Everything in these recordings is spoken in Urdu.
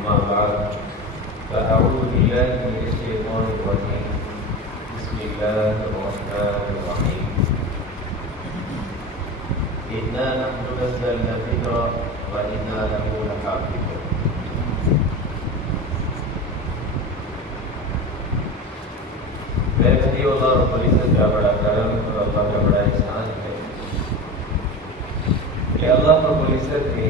أما بعد فأعوذ بالله من الشيطان الرجيم بسم الله الرحمن الرحيم إنا نحن نزلنا الذكر وإنا له لحافظون. میرے بھائی اللہ رب العزت کا بڑا کرم اور اللہ کا بڑا احسان ہے کہ اللہ رب العزت نے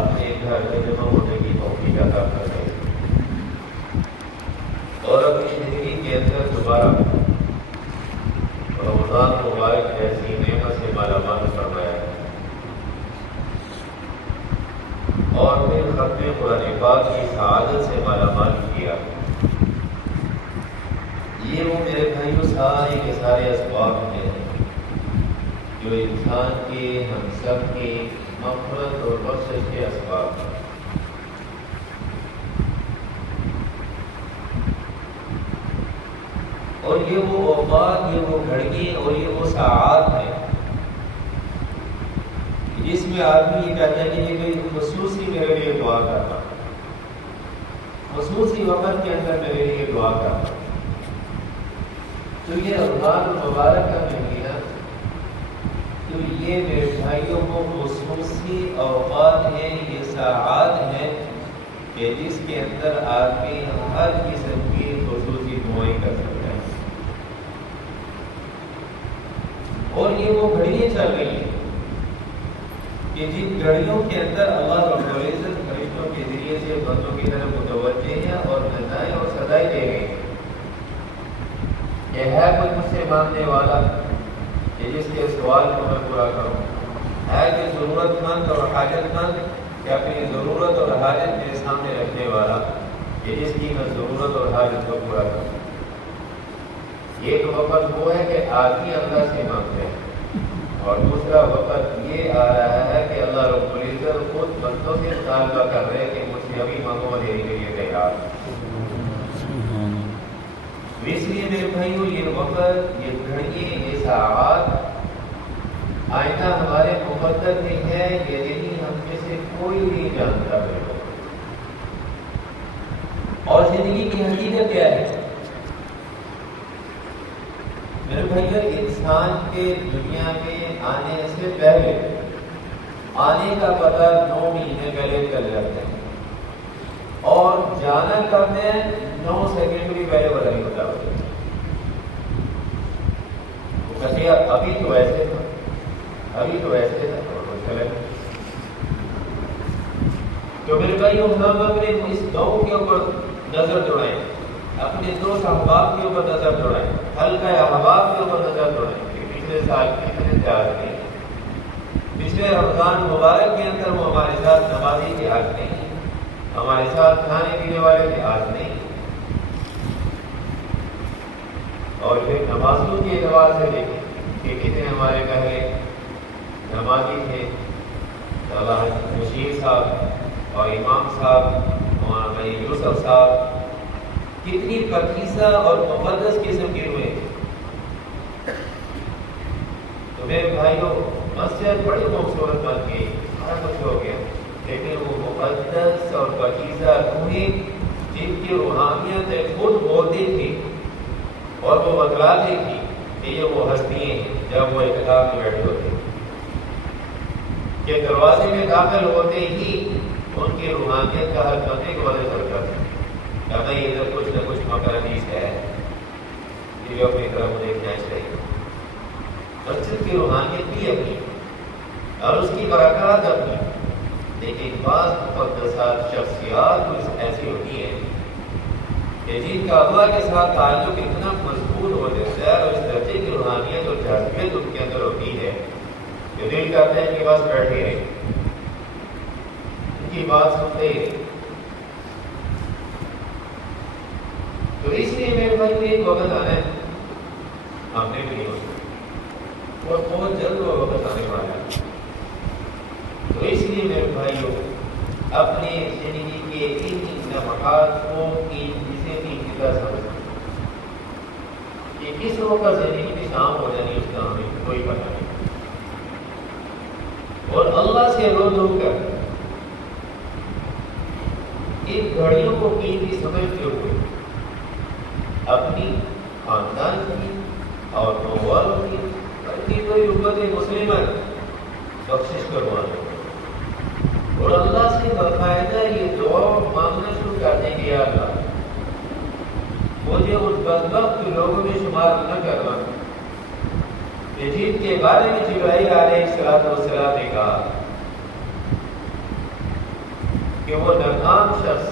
اپنے گھر میں جمع ہونے کی توفیق عطا فرمائی اور اپنی زندگی کے اندر دوبارہ رمضان مبارک ایسی نعمت سے مالا مال فرمایا ہے اور پھر ختم قرآن پاک کی سعادت سے مالا مال کیا. یہ وہ میرے بھائیوں سارے کے سارے اسباب ہیں جو انسان کے ہم سب کے مغفرت اور بخشش کے اسباب ہیں. اور یہ وہ اوقات، یہ وہ گھڑی اور یہ وہ ساعات ہیں جس میں آدمی یہ کہتا ہے کہ یہ خصوصی میرے لیے دعا کرنا، خصوصی وقت کے اندر میرے لیے دعا کرنا. تو یہ رمضان المبارک کا مہینہ، تو یہ میرے بھائیوں کو خصوصی اوقات ہیں، یہ ساعات ہیں کہ جس کے اندر آدمی ہر قسم کی خصوصی دعائیں کر سکتا ہے. اور یہ وہ گھڑیاں چل رہی ہیں کہ جن گھڑیوں کے اندر اللہ رب العزت فرشتوں کے ذریعے سے بندوں کی طرف متوجہ ہیں اور نظائیں اور صدائیں دے گئی کہ ہے کوئی مجھ سے مانگنے والا کہ جس کے سوال کو میں پورا کروں، ہے کہ ضرورت مند اور حاجت مند کہ اپنی ضرورت اور حاجت میرے سامنے رکھنے والا کہ جس کی میں ضرورت اور حاجت کو پورا کروں. ایک وقت وہ ہے کہ آدمی اللہ سے مانگتے ہیں اور دوسرا وقت یہ آ رہا ہے کہ اللہ رب العزت خود بندوں سے مطالبہ کر رہے ہیں کہ مجھ سے ابھی مانگو دینے کے لیے تیار. اس لیے میرے بھائیوں یہ وقت، یہ گھڑی، یہ ساعات آئندہ ہمارے مقدر میں ہے یہ نہیں ہم میں سے کوئی نہیں جانتا ہے. اور زندگی کی حقیقت کیا ہے میرے بھائیوں؟ انسان کے دنیا میں آنے سے پہلے آنے کا پتہ 9 مہینے پہلے چل جاتے ہیں اور جانا کب ہے 9 سیکنڈ بھی پہلے پتہ نہیں ہوتا. ابھی تو ایسے تھا، ابھی تو ایسے تھا. تو میرے بھائیوں ہم اپنے اس گاؤں کے اوپر نظر دوڑائیں، اپنے دوست احباب کے اوپر نظر دوڑائیں، حلقہ احباب کے اوپر نظر دوڑائیں کہ پچھلے سال کتنے تیار نہیں، پچھلے رمضان مبارک کے اندر وہ ہمارے ساتھ نمازی کے حق نہیں، ہمارے ساتھ کھانے پینے والے کے حق نہیں. اور پھر نمازوں کے اعتبار سے دیکھیں کہ کتنے ہمارے پہلے نمازی تھے، مشیر صاحب اور امام صاحب، مولانا یوسف صاحب، کتنی پکیزہ اور مقدس قسم کے ہوئے. تو میرے بھائیوں مسجد بڑی خوبصورت بن گئی، ہر کچھ ہو گیا، لیکن وہ مقدس اور پکیزہ روحیں جن کی روحانیت خود بولتی تھی اور وہ بتلاتی تھی کہ یہ وہ ہستیاں ہیں جب وہ اعتکاف میں بیٹھے ہوتے کہ دروازے میں داخل ہوتے ہی ان کی روحانیت کا حل کرنے کو وجہ چلتا تھا کہ نہیں ادھر کچھ نہ کچھ مقررات ہے یہ اپنی طرف دیکھنا چاہیے. مسجد کی روحانیت بھی اپنی اور اس کی برکات اپنی، لیکن بعض مقدسات شخصیات ایسی ہوتی ہیں کہ جن کا اللہ کے ساتھ تعلق اتنا مضبوط ہو جاتا ہے اور اس درجے کی روحانیت اور جاذبیت ان کے اندر ہوتی ہے کہ دل کرتے ہیں کہ بس بیٹھے رہیں، ان کی بات سنتے ہیں. تو اس لیے میرے بھائی ایک وقت آنا ہے، ہم نے بھی نہیں ہو سکتا اور بہت جلد وہ وقت آنے والا ہے. تو اس لیے میرے بھائیوں اپنے زندگی کے ان نفحات کو اسے پیچیدہ سمجھنا کہ کس وقت زندگی کی شام ہو جانی اس کا ہمیں کوئی پتہ نہیں. اور اللہ سے رو دھو کر ان گھڑیوں کو قیمتی سمجھتے ہوئے اپنی خاندان کی اور والوں کی بلکہ کوئی امت مسلمہ بخشش کروانا اور اللہ سے باقاعدہ یہ دعا مانگنا شروع کر دیں کہ یا اللہ مجھے اس بدبخت لوگوں میں شمار نہ کرنا کہ جن کے بارے میں جبرائیل علیہ السلام نے کہا کہ وہ ناکام شخص،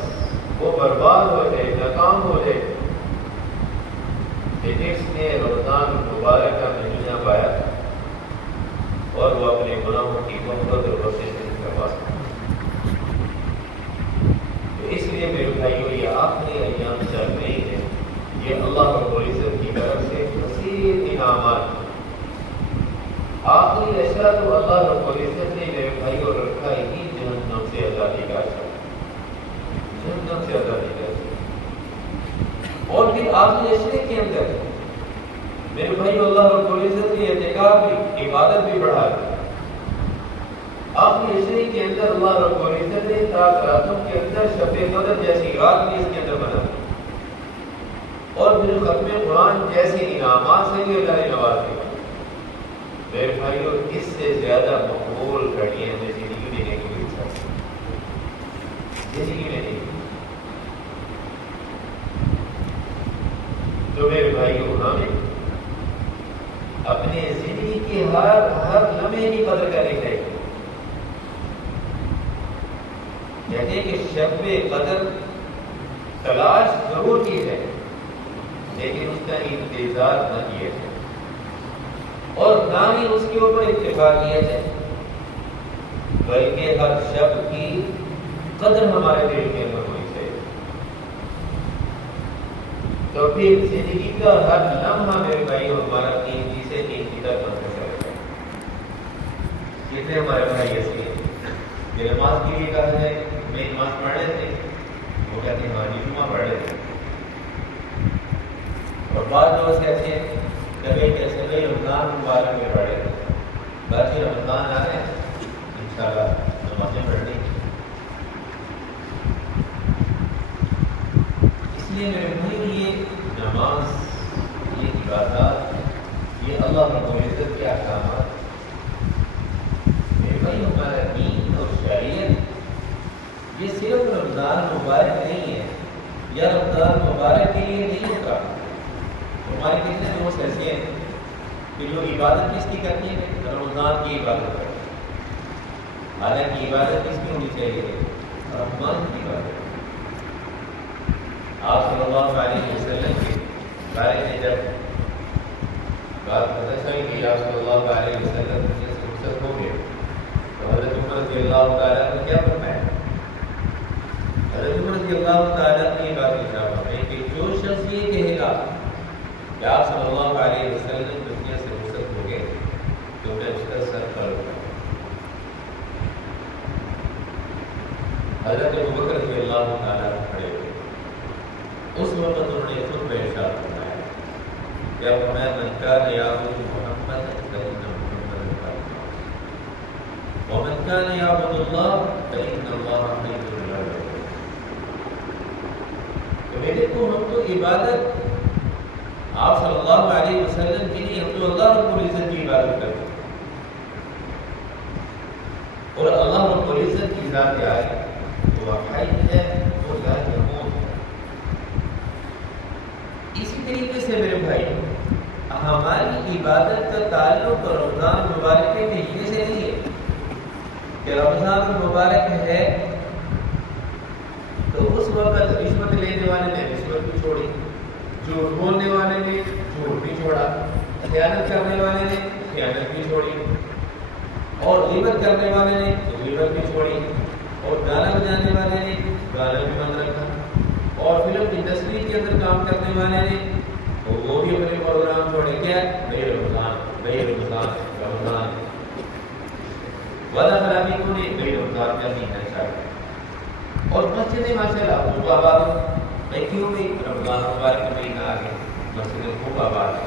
وہ برباد ہو جائے، ناکام ہو جائے کہ جس نے رمضان مبارک کا مہینہ پایا اور وہ اپنے گناہوں کی محبت اور بخشش نہیں کر پا سکتا۔ تو اس لیے میرے بھائیوں یہ آخری ایام چل رہی ہے، یہ اللہ رب العزت کی طرف سے وسیع انعامات۔ آخری اشرا تو اللہ رب العزت نے میرے بھائیوں رکھا ہی جہنم سے آزادی کا اشرا، جہنم سے آزادی کا اشرا۔ اور پھر آخری اشرے کے اندر میرے بھائی اللہ رب العزت نے اعتکاف بھی، عبادت بھی بڑھا دی۔ آخری اشرے کے اندر اللہ رب العزت نے تاک راتوں کے اندر شب قدر جیسی رات بھی اس کے اندر بنا دی، اور پھر ختم قرآن جیسے انعامات سے بھی اللہ نے نواز دیا۔ میرے بھائیوں اس سے زیادہ مقبول گھڑیاں ہمیں زندگی میں نہیں مل سکتی، زندگی میں نہیں۔ تو میرے بھائیوں ہمیں اپنے زندگی کے ہر لمحے کی قدر کرنی چاہیے۔ کہتے ہیں کہ شب قدر تلاش ضرور کی ہے لیکن اس کا انتظار نہ کیا جائے، اور نہ ہی اس کے اوپر اتفاق کیا جائے، بلکہ ہر شب کی قدر ہمارے دل کے اندر ہونی چاہیے۔ تو پھر زندگی کا ہر لمحہ میرے بھائی ہمارا قیمتی سے قیمتی تک بنتا چلے گا۔ جتنے ہمارے بھائی ایسے ہیں کہ نماز کے لیے کہا ہے میں نماز پڑھ رہے تھے، وہ کہتے ہیں ہاں جی جمعہ پڑھ رہے تھے، اور بعض لوگ کہتے ہیں کبھی کیسے کئی رمضان مبارک میں پڑھ رہے تھے، باقی رمضان آ رہے ہیں انشاءاللہ نمازیں پڑھنی۔ اس لیے میرے بھائی یہ نماز، یہ عبادات، یہ اللہ رب العزت کے احکامات، میرے بھائی ہمارا دین اور شریعت یہ صرف رمضان مبارک نہیں ہے یا رمضان مبارک کے لیے نہیں ہوتا۔ ہمارے کتنے دوست ایسے ہیں کہ جو عبادت کس کی کرنی ہے؟ رمضان کی عبادت کرنی ہے، حالانکہ عبادت کس کی ہونی چاہیے؟ رمضان کی عبادت۔ آپ صلی اللہ علیہ وسلم کے بارے میں جب بات پتہ چلی کہ آپ صلی اللہ علیہ وسلم سے رخصت ہو گئے تو حضرت عمر رضی اللہ تعالیٰ نے کیا فرمایا؟ حضرت عمر رضی اللہ تعالیٰ نے یہ بات لکھا ہے کہ جو شخص یہ کہے گا کہ آپ صلی اللہ علیہ وسلم دنیا سے رخصت ہو گئے تو میں اس کا سر کر اٹھاؤں۔ حضرت ابوبکر رضی اللہ تعالیٰ کھڑے ہوئے، اس وقت انہوں نے خود میں ارشاد فرمایا کیا فرمایا من کان یعبد محمد فإن محمدا قد مات ومن کان یعبد اللہ فإن اللہ حی لا يموت۔ تو میرے کو ہم تو عبادت آپ صلی اللہ علیہ وسلم کی نہیں، ہم تو اللہ رب العزت کی عبادت کرتے ہیں، اور اللہ رب العزت کی ذات آئے تو حی ہے اور لا يموت ہے۔ اسی طریقے سے میرے بھائی ہماری عبادت کا تعلق رمضان مبارک کے مہینے سے نہیں ہے کہ رمضان مبارک ہے تو اس وقت رشوت لینے والے نے رشوت بھی چھوڑی، جھوٹ بولنے والے نے جھوٹ بھی چھوڑا، خیانت کرنے والے نے خیانت بھی چھوڑی، اور غیبت کرنے والے نے غیبت بھی چھوڑی، اور گانا بجانے والے نے گانا بھی بند رکھا، اور فلم انڈسٹری کے اندر کام کرنے والے نے وہ بھی اپنے پروگرام چھوڑے۔ کیا نئی رمضان، نئی رمضان، رمضان وعدہ خرابی کو نے نئی رمضان کا مہینہ چاہیے، اور مسجد ماشاءاللہ خوب آباد ہے، کیوں بھی رمضان مبارک کا مہینہ آ گیا مسجد خوب آباد ہے،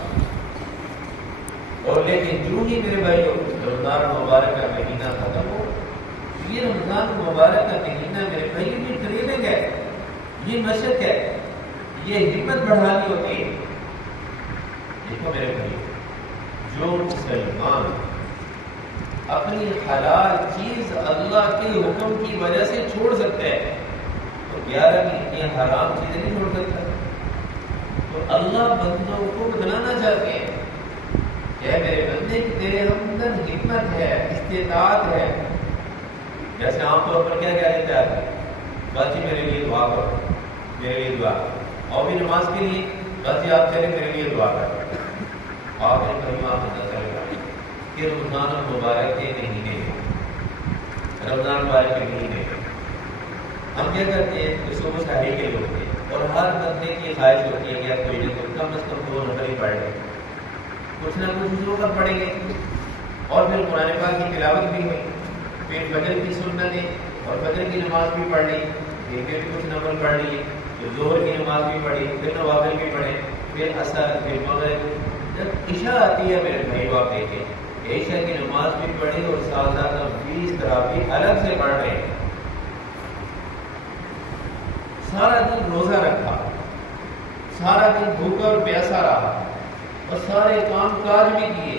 اور لیکن جو ہی میرے بھائیوں رمضان مبارک کا مہینہ ختم ہو، یہ رمضان مبارک کا مہینہ میرے بھائی بھی قریب ہے، یہ مشق ہے، یہ ہمت بڑھانی ہوتی ہے۔ دیکھو میرے بھائی، جو مسلمان اپنی حلال چیز اللہ کے حکم کی وجہ سے چھوڑ سکتا ہے تو 11 کی یہ حرام چیزیں نہیں چھوڑ سکتا۔ تو اللہ بندوں کو بتلانا چاہتے ہیں کہ میرے بندے کہ تیرے اندر ہمت ہے، استطاعت ہے۔ جیسے عام طور پر کیا کہہ دیتا ہے، بس جی میرے لیے دعا کرو، میرے لیے دعا، اور بھی نماز کے لیے بس جی آپ چلے میرے لیے دعا کرو۔ آپ نے کہیں آپ پتہ چل گا کہ رمضان المبارک کے مہینے، رمضان مبارک کے مہینے ہم کیا کرتے ہیں کہ صبح سحری کے لوگ ہیں اور ہر بندے کی خواہش ہوتی ہے کہ آپ کوئی نہ کوئی کم از کم 2 نفل ہی پڑھ لیں، کچھ نہ کچھ حضور پر پڑھیں گے، اور پھر قرآن پاک کی تلاوت بھی ہوئی، پھر فجر کی سنتیں اور فجر کی نماز بھی پڑھ لی، پھر بھی کچھ نفل پڑھ لیے، پھر ظہر کی نماز بھی پڑھی، پھر نوافل بھی پڑھے، پھر عصر، پھر مغرب، جب عشاء آتی ہے میرے بھائی آپ دیکھیں عشاء کی نماز بھی پڑھی اور ساتھ ساتھ ہم 20 تراویح الگ سے پڑھ رہے ہیں، سارا دن روزہ رکھا، سارا دن بھوکا اور پیاسا رہا اور سارے کام کاج بھی کیے،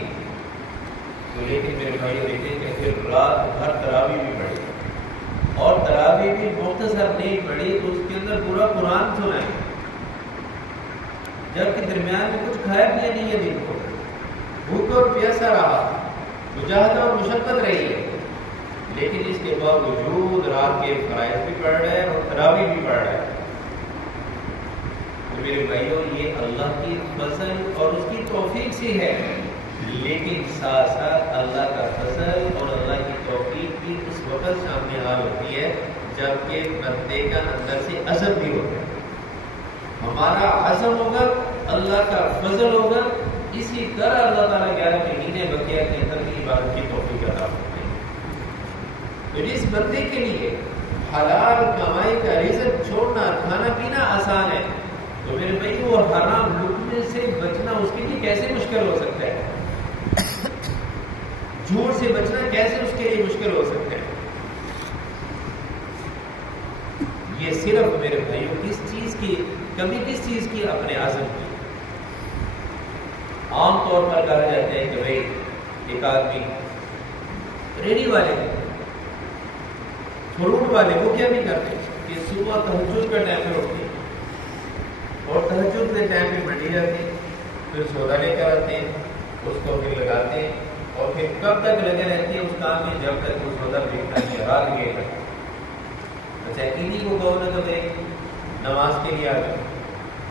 تو لیکن میرے بھائی دیکھیں کہ پھر رات بھر تراویح بھی پڑھی اور تراویح بھی مختصر نہیں پڑھی تو اس کے اندر پورا قرآن سنا ہے، جبکہ درمیان میں کچھ کھایا پیا نہیں ہے، دن کو بھوکا اور پیاسا رہا، مجاہدہ اور مشقت رہی ہے، لیکن اس کے باوجود رات کے فرائض بھی پڑھ رہا ہے اور تراویح بھی پڑھ رہا ہے۔ تو میرے بھائیوں یہ اللہ کی فضل اور اس کی توفیق سے ہے، لیکن ساتھ ساتھ اللہ کا فضل اور اللہ کی توفیق بھی اس وقت سامنے حال ہوتی ہے جبکہ بندے کا اندر سے عزم بھی ہوتا ہے، ہمارا عزم ہوگا، اللہ کا فضل ہوگا، اسی طرح اللہ تعالیٰ 11 مہینے بقیہ کے اندر کی عبادت کی توفیق عطا کرتے ہیں۔ تو جس بندے کے لیے حلال کمائی کا رزق چھوڑنا، کھانا پینا آسان ہے، تو میرے بھائی وہ حرام لقمے سے بچنا اس کے لیے کیسے مشکل ہو سکتا ہے؟ جھوٹ سے بچنا کیسے اس کے لیے مشکل ہو سکتا ہے؟ یہ صرف میرے بھائیوں کس چیز کی کمی، کس چیز کی؟ اپنے عزم کی۔ عام طور پر کہا جاتا ہے کہ بھائی ایک آدمی ریڑھی والے، فروٹ والے، وہ کیا بھی کرتے کہ صبح تہجد کا ٹائم پہ اٹھتے اور تہجد کے ٹائم پہ منڈی جاتے، پھر سودا لے کر آتے ہیں، اس کو پھر لگاتے ہیں اور پھر کب تک لگے رہتے ہیں اس کام میں جب تک وہ سودا بکتا ہے، رات گئے گا۔ اچھا انہیں کو کہو نا کہ بھائی نماز کے لیے آ جاؤ،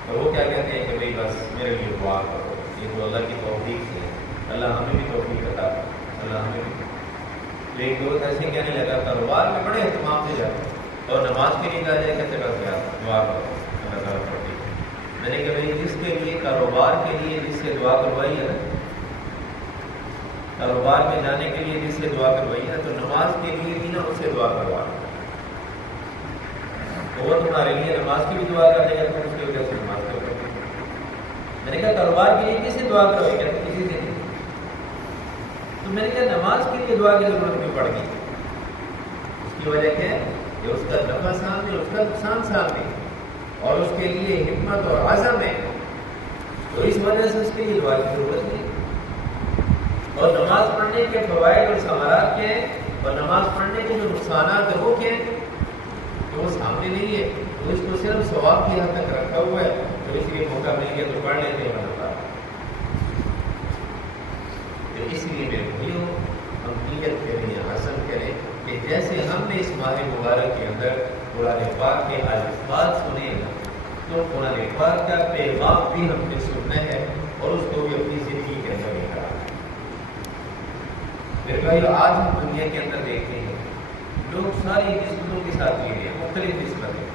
اور وہ کیا کہتے ہیں کہ بھائی بس میرے لیے دعا کرو، یہ تو اللہ کی توفیق سے ہے، اللہ ہمیں بھی توفیق عطا کرے، اللہ ہمیں بھی۔ لیکن دوست ایسے کہنے لگا کاروبار میں بڑے اہتمام سے جاتا اور نماز کے لیے کہا جائے کہ چلا گیا دعا کرو، اللہ تعالیٰ توفیق۔ میں نے کہا بھائی جس کے لیے کاروبار کے لیے جس سے دعا کروائی ہے نا، کاروبار میں جانے کے لیے جس سے دعا کروائی ہے، تو نماز کے لیے بھی نا اس سے دعا کروا، تو وہ تمہارے لیے نماز کی بھی دعا کر دے گا، تو اس کی وجہ سے نماز کر دے گا۔ میں نے کہا کاروبار کے لیے کس سے دعا کروائی گا؟ کسی سے نہیں۔ تو میں نے کہا نماز کے لیے دعا کی ضرورت نہیں پڑ گئی، اس کی وجہ کیا ہے کہ اس کا نفع سامنے، اس کا نقصان سامنے، اور اس کے لیے ہمت اور عزم ہے، تو اس وجہ سے اس کے لیے دعا کی ضرورت نہیں۔ اور نماز پڑھنے کے فوائد اور ثمرات کیا ہیں، اور نماز پڑھنے کے جو نقصانات ہیں وہ کیا ہیں، تو وہ سامنے نہیں ہے، تو اس کو صرف ثواب کی حد تک رکھا ہوا ہے، تو اس لیے موقع مل گیا تو پڑھ لیتے ہیں بنتا۔ تو اس لیے میرے بھائیوں ہم نیت کریں، عزم کریں کہ جیسے ہم نے اس ماہ مبارک کے اندر قرآن پاک کے الفاظ سنے ہیں، تو قرآن پاک کا پیغام بھی ہم نے سننا ہے اور اس کو بھی اپنی زندگی کے اندر لے کر آنا ہے۔ میرے بھائی آج ہم دنیا کے اندر دیکھتے ہیں لوگ ساری نسبتوں کے ساتھ لے رہے ہیں، مختلف نسبتیں،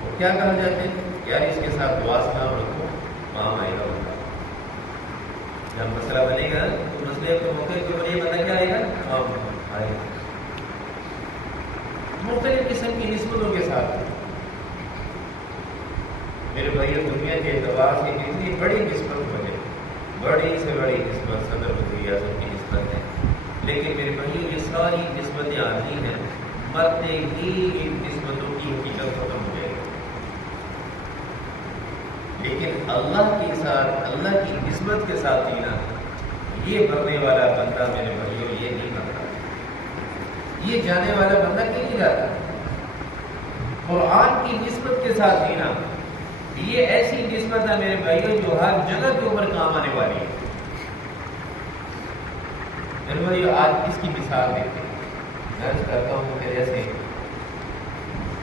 اور کیا کہا جاتے ہیں یار اس کے ساتھ دعا سلام رکھو، کام آئے گا ہوگا۔ جب مسئلہ بنے گا تو مسئلے کے موقع کے اوپر یہ بنا کیا آئے گا، کام آئے گا۔ مختلف قسم کی نسبتوں کے ساتھ میرے بھائی دنیا کے اعتبار سے کتنی بڑی نسبت بنے، بڑی سے بڑی نسبت صدر وزیر اعظم کی نسبت ہے، لیکن میرے بھائی یہ ساری نسبتیں آتی ہیں مرتے ہی ان نسبتوں کی حقیقت ختم ہو جائے گی. لیکن اللہ کے ساتھ اللہ کی نسبت کے ساتھ جینا، یہ مرنے والا بندہ میرے بھائیوں یہ نہیں مرتا، یہ جانے والا بندہ کہیں نہیں جاتا. قرآن کی نسبت کے ساتھ جینا، یہ ایسی نسبت ہے میرے بھائیوں جو ہر جگہ کے اوپر کام آنے والی ہے. میرے بھائیوں آج اس کی مثال دیتے ہیں. میں عرض کرتا ہوں کہ جیسے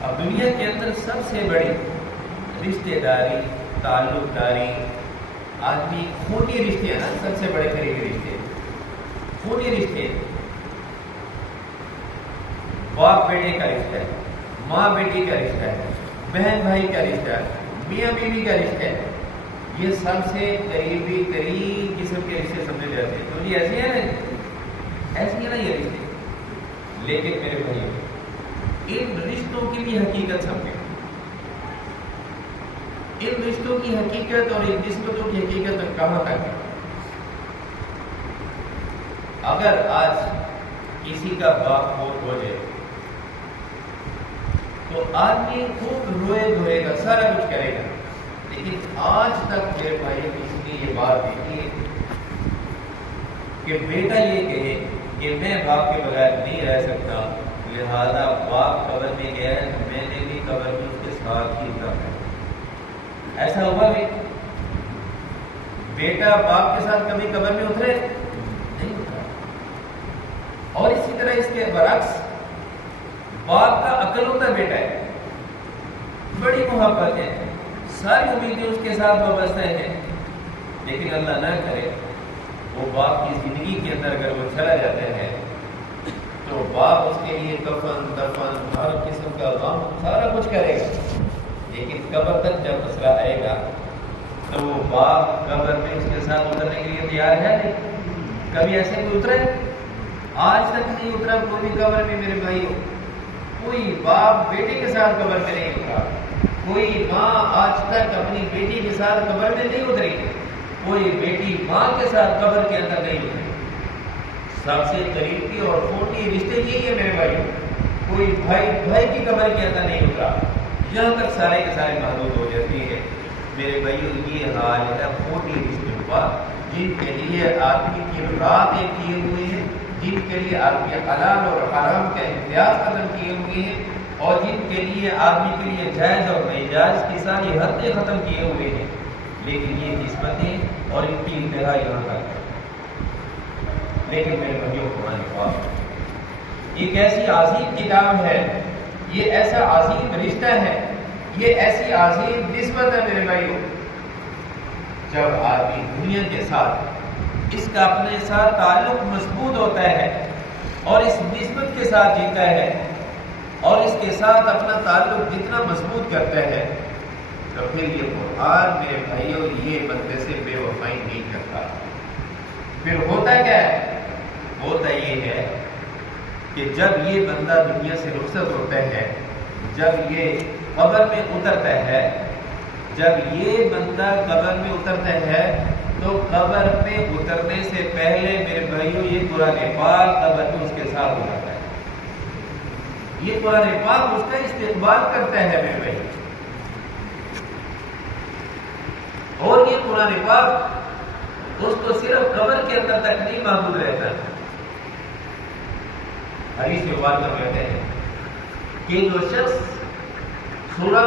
اب دنیا کے اندر سب سے بڑی رشتے داری، تعلق داری، آدمی خونی رشتے ہیں نا، سب سے بڑے قریبی رشتے، خونی رشتے، باپ بیٹے کا رشتہ ہے، ماں بیٹی کا رشتہ ہے، بہن بھائی کا رشتہ ہے، میاں بیوی کا رشتہ ہے. یہ سب سے قریبی ترین قسم کے رشتے سمجھے جاتے ہیں. تو یہ ایسے ہیں نا، ایسے ہیں نا یہ رشتے. لیکن میرے بھائیوں ان رشتوں کی بھی حقیقت سمجھیں، ان رشتوں کی حقیقت اور ان نسبتوں کی حقیقت کہاں تک ہے. اگر آج کسی کا باپ فوت ہو جائے تو آدمی خوب روئے دھوئے گا، سارا کچھ کرے گا، لیکن آج تک میرے بھائی کسی نے یہ بات دیکھی ہے کہ بیٹا یہ کہے کہ میں باپ کے بغیر نہیں رہ سکتا، لہذا باپ قبر میں گیا ہے تو میں نے بھی قبر میں اس کے ساتھ ہی اترنا ہے. ایسا ہوا بھی بیٹا باپ کے ساتھ کبھی قبر میں اترے نہیں اترا. اور اسی طرح اس کے برعکس باپ کا عقلمند بیٹا ہے، بڑی محبت ہے، ساری امیدیں اس کے ساتھ وابستہ ہیں، لیکن اللہ نہ کرے وہ باپ کی زندگی کے اندر اگر وہ چلا جاتا ہے تو باپ اس کے لیے کفن دفن ہر قسم کا غم سارا کچھ کرے گا، لیکن قبر تک جب مسئلہ آئے گا تو وہ باپ قبر میں اس کے ساتھ اترنے کے لیے تیار ہے نہیں. کبھی ایسے کوئی اترے؟ آج تک نہیں اترا کوئی بھی قبر میں میرے بھائیوں. کوئی باپ بیٹے کے ساتھ قبر میں نہیں اترا، کوئی ماں آج تک اپنی بیٹی کے ساتھ قبر میں نہیں اتری، کوئی بیٹی ماں کے ساتھ قبر کے اندر نہیں اتری. سب سے قریبی اور خونی رشتے یہی ہے میرے بھائیوں. کوئی بھائی کی قبر کے اندر نہیں اترا، یہاں تک سارے کے سارے محدود ہو جاتی ہے. میرے بھائیوں یہ حال ہے خونی رشتوں کا، جن کے لیے آدمی کی راتیں کیے ہوئے ہیں، جن کے لیے آدمی حلال اور حرام کا امتیاز ختم کیے ہوئے ہیں، اور جن کے لیے آدمی کے لیے جائز اور ناجائز کی ساری حدیں ختم کیے ہوئے ہیں. لیکن یہ نسبتیں اور ان کی انتہا یہاں تک ہے. لیکن میرے بھائیوں قرآن پاک ایک ایسی عظیم کتاب ہے، یہ ایسا عظیم رشتہ ہے، یہ ایسی عظیم نسبت ہے میرے بھائیوں. جب آدمی دنیا کے ساتھ اس کا اپنے ساتھ تعلق مضبوط ہوتا ہے اور اس نسبت کے ساتھ جیتا ہے اور اس کے ساتھ اپنا تعلق جتنا مضبوط کرتا ہے تو پھر یہ قرآن میرے بھائیوں یہ بندے سے بے وفائی نہیں کرتا. پھر ہوتا کیا ہے؟ ہوتا یہ ہے کہ جب یہ بندہ دنیا سے رخصت ہوتا ہے، جب یہ قبر میں اترتا ہے، جب یہ بندہ قبر میں اترتا ہے تو قبر میں اترنے سے پہلے میرے بھائیوں یہ قرآن پاک قبر میں اس کے ساتھ ہو جاتا ہے. یہ قرآن پاک اس کا استقبال کرتا ہے میرے بھائی. اور یہ قرآن پاک اس کو صرف قبر کے اندر تک نہیں محدود رہتا. حدیث میں بات کر رہتے ہیں کہ جو شخص سورہ